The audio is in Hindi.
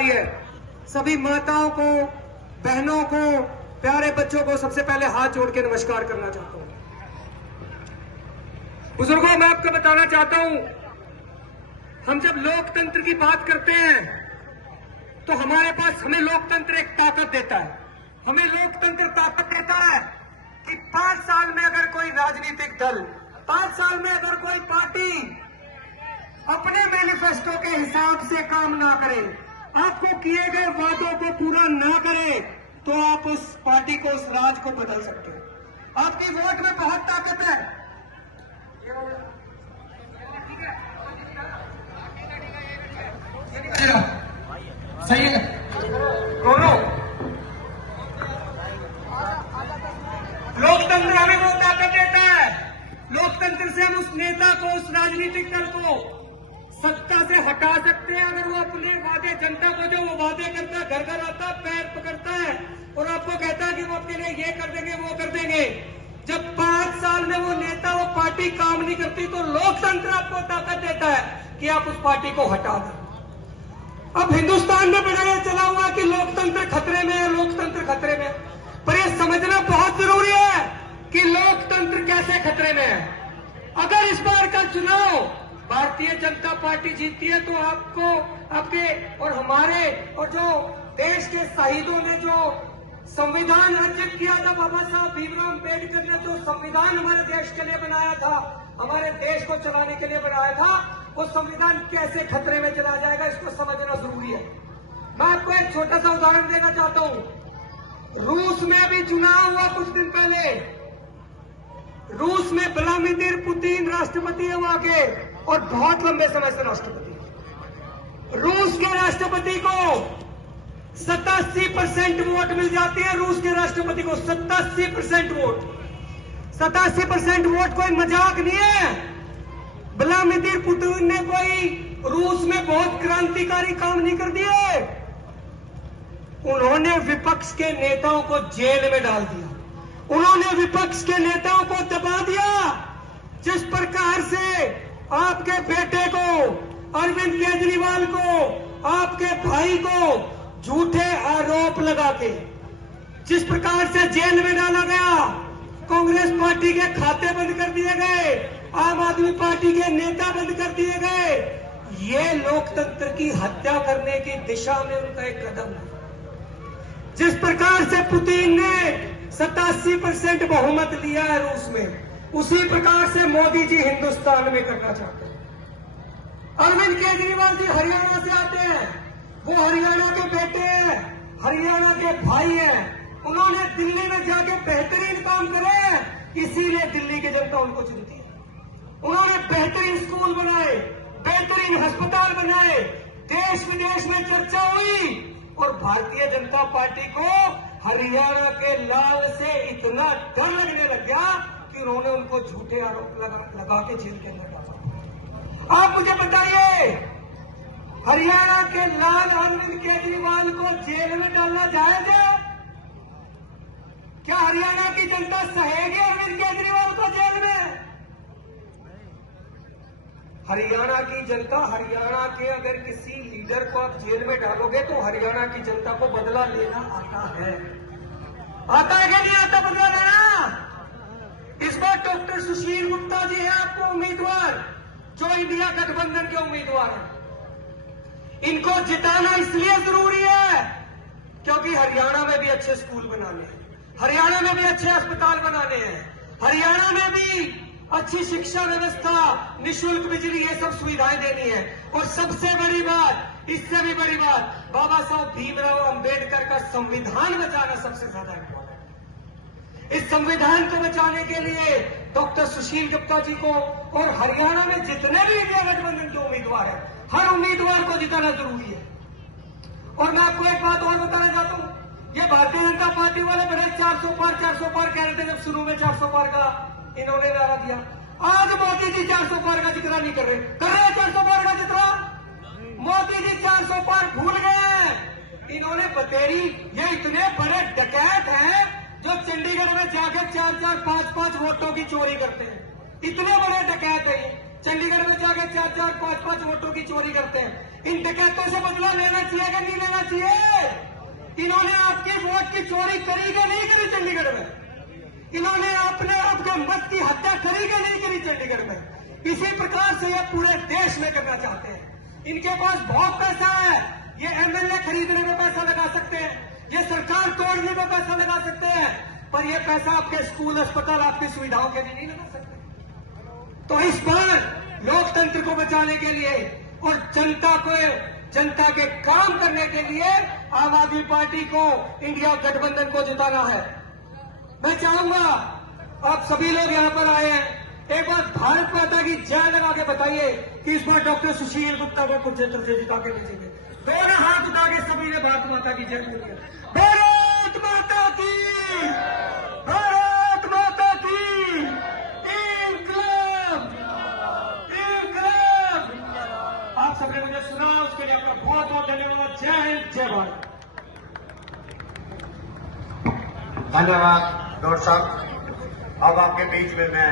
रही है। सभी माताओं को, बहनों को, प्यारे बच्चों को सबसे पहले हाथ जोड़ के नमस्कार करना चाहता हूं। बुजुर्गों, मैं आपको बताना चाहता हूं, हम जब लोकतंत्र की बात करते हैं तो हमें लोकतंत्र एक ताकत देता है। हमें लोकतंत्र ताकत देता है कि 5 साल में अगर कोई राजनीतिक दल, 5 साल में अगर कोई पार्टी अपने मैनिफेस्टो के हिसाब से काम ना करे, आपको किए गए वादों को पूरा ना करे, तो आप उस पार्टी को, उस राज को बदल सकते हो। आपकी वोट में बहुत ताकत है। सही है दोनों। लोकतंत्र हमें वो ताकत देता है। लोकतंत्र से हम उस नेता को, उस राजनीतिक दल को सत्ता से हटा सकते हैं अगर वो अपने वादे, जनता को जो वो वादे करता है, घर घर आता, पैर पकड़ता है और आपको कहता है कि वो आपके लिए ये कर देंगे, वो कर देंगे। जब 5 साल में वो नेता, वो पार्टी काम नहीं करती, तो लोकतंत्र आपको ताकत देता है कि आप उस पार्टी को हटा दें। अब हिंदुस्तान में बढ़ाया चला हुआ कि लोकतंत्र खतरे में है, लोकतंत्र खतरे में है, पर यह समझना बहुत जरूरी है कि लोकतंत्र कैसे खतरे में है। अगर इस बार का चुनाव भारतीय जनता पार्टी जीतती है तो आपको, आपके और हमारे और जो देश के शहीदों ने जो संविधान अर्जित किया था, बाबा साहब भीमराव अम्बेडकर ने जो संविधान हमारे देश के लिए बनाया था, हमारे देश को चलाने के लिए बनाया था, वो संविधान कैसे खतरे में चला जाएगा, इसको समझना जरूरी है। मैं आपको एक छोटा सा उदाहरण देना चाहता हूं। रूस में अभी चुनाव हुआ कुछ दिन पहले। रूस में व्लादिमीर पुतिन राष्ट्रपति है वहां के, और बहुत लंबे समय से राष्ट्रपति। रूस के राष्ट्रपति को 87% वोट मिल जाती है। रूस के राष्ट्रपति को 87% वोट। 87% वोट कोई मजाक नहीं है। व्लादिमीर पुतिन ने कोई रूस में बहुत क्रांतिकारी काम नहीं कर दिए। उन्होंने विपक्ष के नेताओं को जेल में डाल दिया। उन्होंने विपक्ष के नेताओं को दबा दिया। जिस प्रकार से आपके बेटे को, अरविंद केजरीवाल को, आपके भाई को झूठे आरोप लगा के जिस प्रकार से जेल में डाला गया, कांग्रेस पार्टी के खाते बंद कर दिए गए, आम आदमी पार्टी के नेता बंद कर दिए गए, ये लोकतंत्र की हत्या करने की दिशा में उनका एक कदम है। जिस प्रकार से पुतिन ने 87% बहुमत लिया है रूस में, उसी प्रकार से मोदी जी हिंदुस्तान में करना चाहते हैं। अरविंद केजरीवाल जी हरियाणा से आते हैं, वो हरियाणा के बेटे हैं, हरियाणा के भाई हैं। उन्होंने दिल्ली में जाके बेहतरीन काम करे, इसीलिए दिल्ली की जनता उनको चुनती है। उन्होंने बेहतरीन स्कूल बनाए, बेहतरीन अस्पताल बनाए, देश विदेश में चर्चा हुई, और भारतीय जनता पार्टी को हरियाणा के लाल से इतना डर लगने लग गया कि उन्होंने उनको झूठे आरोप लगा के जेल के अंदर डाला। आप मुझे बताइए, हरियाणा के लाल अरविंद केजरीवाल को जेल में डालना जायज है? क्या हरियाणा की जनता सहेगी अरविंद केजरीवाल को जेल में? हरियाणा की जनता, हरियाणा के अगर किसी लीडर को आप जेल में डालोगे तो हरियाणा की जनता को बदला लेना आता है। आता है कि नहीं आता बदला लेना? इस बार डॉक्टर सुशील गुप्ता जी हैं आपको उम्मीदवार, जो इंडिया गठबंधन के उम्मीदवार हैं। इनको जिताना इसलिए जरूरी है क्योंकि हरियाणा में भी अच्छे स्कूल बनाने हैं, हरियाणा में भी अच्छे अस्पताल बनाने हैं, हरियाणा में भी अच्छी शिक्षा व्यवस्था, निःशुल्क बिजली, ये सब सुविधाएं देनी है। और सबसे बड़ी बात, इससे भी बड़ी बात, बाबा साहब भीमराव अम्बेडकर का संविधान बचाना सबसे ज्यादा इम्पोर्टेंट है। इस संविधान को बचाने के लिए डॉक्टर सुशील गुप्ता जी को और हरियाणा में जितने भी इंडिया गठबंधन के उम्मीदवार हैं, हर उम्मीदवार को जिताना जरूरी है। और मैं आपको एक बात और बताना चाहता हूं, ये भारतीय जनता पार्टी वाले बड़े 400 पार कह रहे थे जब शुरू में 400 पार का इन्होंने नारा दिया। आज मोदी जी 400 पार का जिक्र नहीं कर रहे हैं 400 पार का जिक्र। मोदी जी 400 पार भूल गए हैं। इन्होंने बतेरी, ये इतने बड़े डकैत हैं जो चंडीगढ़ में जाकर 4-4, 5-5 वोटों की चोरी करते हैं। इतने बड़े डकैत हैं। चंडीगढ़ में जाके 4-4, 5-5 वोटों की चोरी करते हैं। इन डकैतों से बदला लेना चाहिए कि नहीं लेना चाहिए? इन्होंने आपके वोट की चोरी करी कि नहीं करी चंडीगढ़ में? इन्होंने अपने आपके मत की हत्या करी कि नहीं करी चंडीगढ़ में? इसी प्रकार से ये पूरे देश में करना चाहते हैं। इनके पास बहुत पैसा है, ये एमएलए खरीदने में पैसा लगा सकते हैं, ये सरकार तोड़ने में पैसा लगा सकते हैं, पर ये पैसा आपके स्कूल, अस्पताल, आपकी सुविधाओं के लिए नहीं लगा सकते। तो इस बार लोकतंत्र को बचाने के लिए और जनता के काम करने के लिए आम आदमी पार्टी को, इंडिया गठबंधन को जिताना है। मैं चाहूंगा आप सभी लोग यहां पर आए हैं, एक बार भारत माता की जय लगा के बताइए कि इस बार डॉक्टर सुशील गुप्ता को कुरुक्षेत्र से जिता के भेजेंगे। दोनों हाथ उठा के सभी ने भारत माता की जय बोलिए। भारत माता की, भारत माता की, इंकलाब, इंकलाब। आप सबने मुझे सुना, उसके लिए आपका बहुत बहुत धन्यवाद। जय हिंद, जय भारत। धन्यवाद डॉक्टर साहब। अब आपके बीच में मैं